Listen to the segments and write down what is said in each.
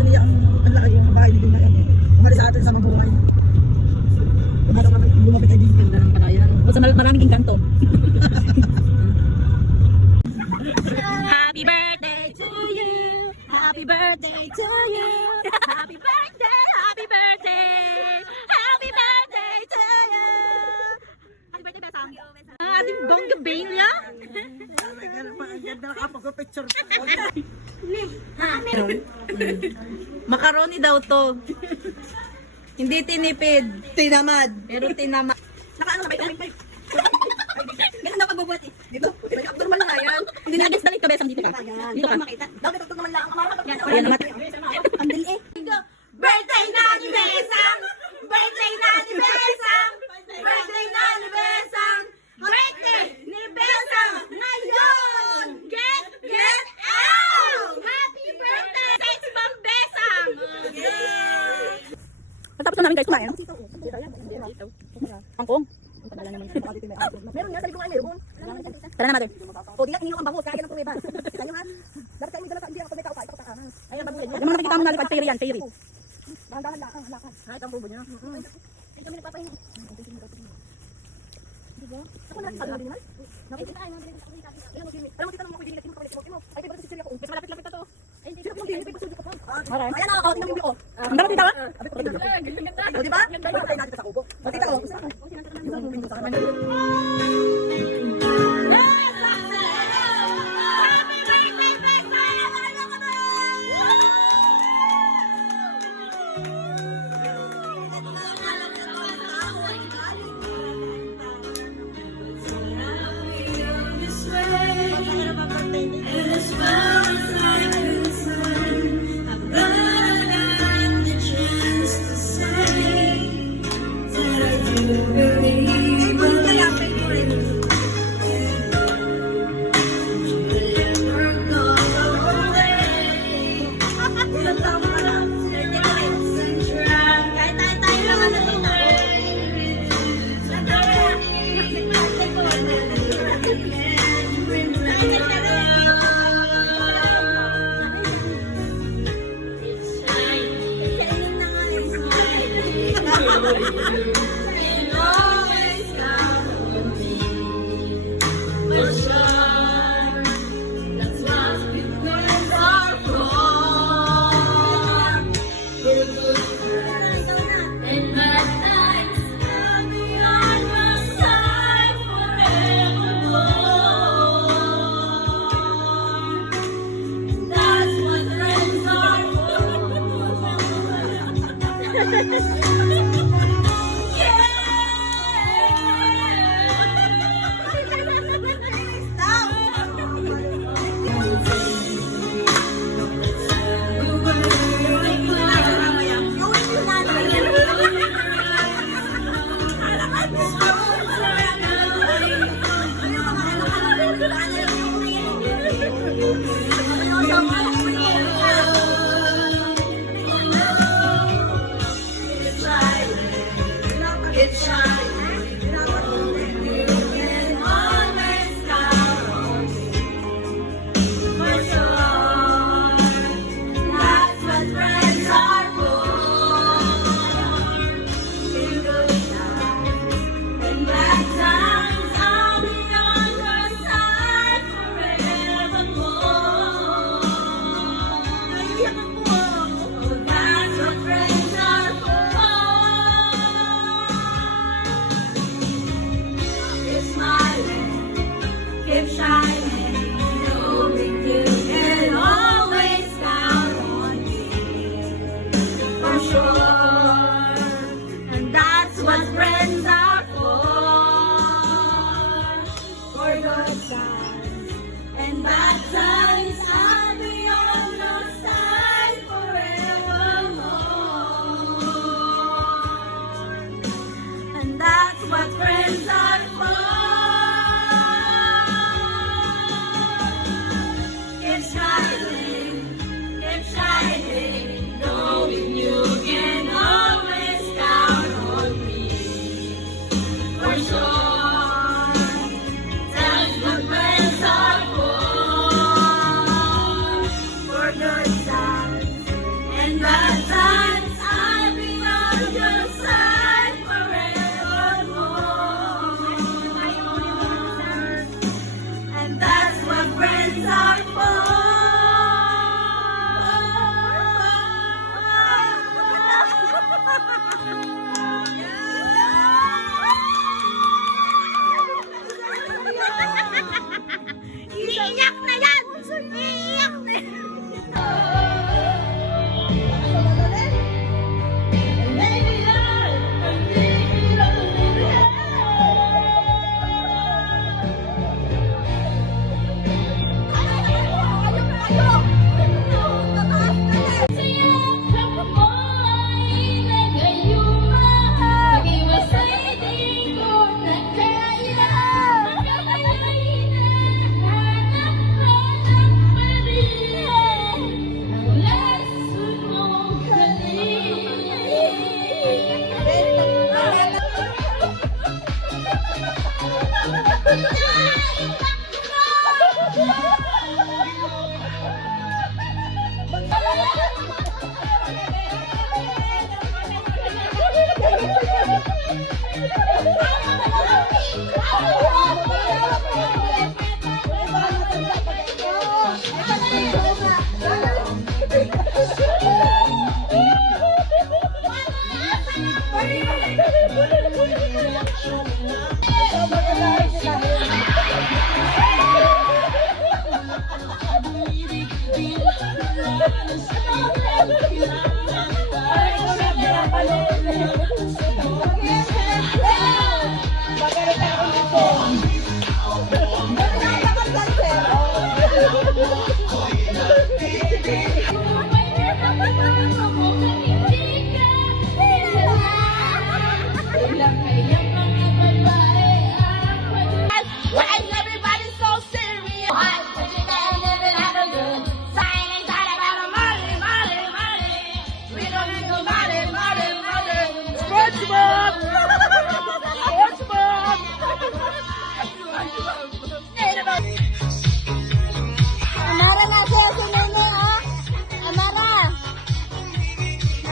yan niya ang laki yung bahay din na yan. Umalis sa atin sa mabuhay. Lumapit ay din ganda ng palayan. O sa maraming inkanto. Happy birthday to you. Happy birthday to you. Happy birthday, happy birthday. Happy birthday to you. Happy birthday, Besang. Ating bongga Bella. Ang ganda ng kapag-picture. Macaroni daw to. Hindi tinipid. Tinamad. Pero tinamad. Nakaano na ba ito? Ganun daw pagbubuhat eh. Dito? Normal na yan. Hindi na against dito, Besang. Dito ka. Dito ka. Daw dito naman lang. Ayan naman. Ang dali eh. Birthday na ni Besang! Birthday na ni Besang! Birthday na ni Besang! Birthday ni Besang ngayon! Get out! Happy birthday! Thanks from Besang! Pagtapos na namin guys kumain. Angkong. Meron nga, sabi ko nga meron. Tara na, mother. O, di na, hinilo kang bangus. Kaya ng pruweba. Kayo ha? Dapat kayo may dala ka. Hindi ako may kaupa. Ito ka. Ayan, babuyan niya. Yung mga nakikita mo nalipad, fairy yan, fairy. Dahan-dahan lakang, lakang. Ha, ito ang bubo niya. Ay, kami nagpapahinga. Diba? Ako na, sabi naman. Nakikita tayo. Alam mo, tita naman ako yung dinilat mo. Ay, pero si Siri ako. Mas malapit-lapit na to. Ay, hindi. Sino ko yung dinilat ko pa. Okay. Ayan ako, tingnan mo yung video ko. Ang dapat dito, ha? O, diba? Diba? Tayo natin sa kubo. O, tita ko. Gusto ako.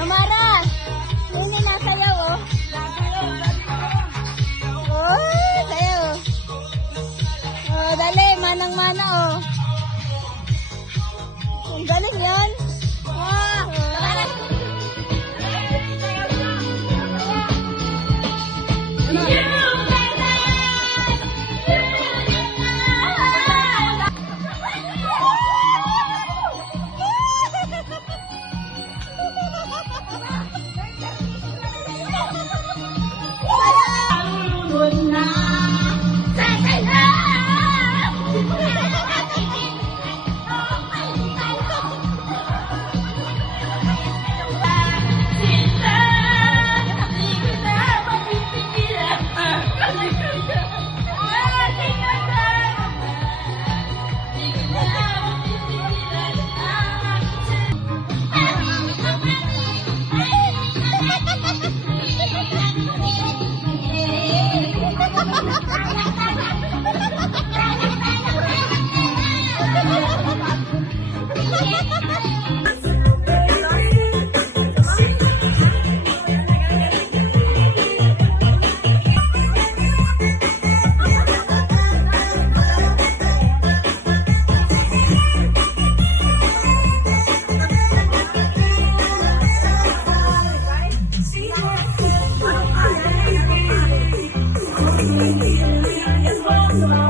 Mara! Yun yung nasayaw, oh. Oh, sayaw. Oh, dali, manang-mana, oh. Ang galing yan. Wow! Yes,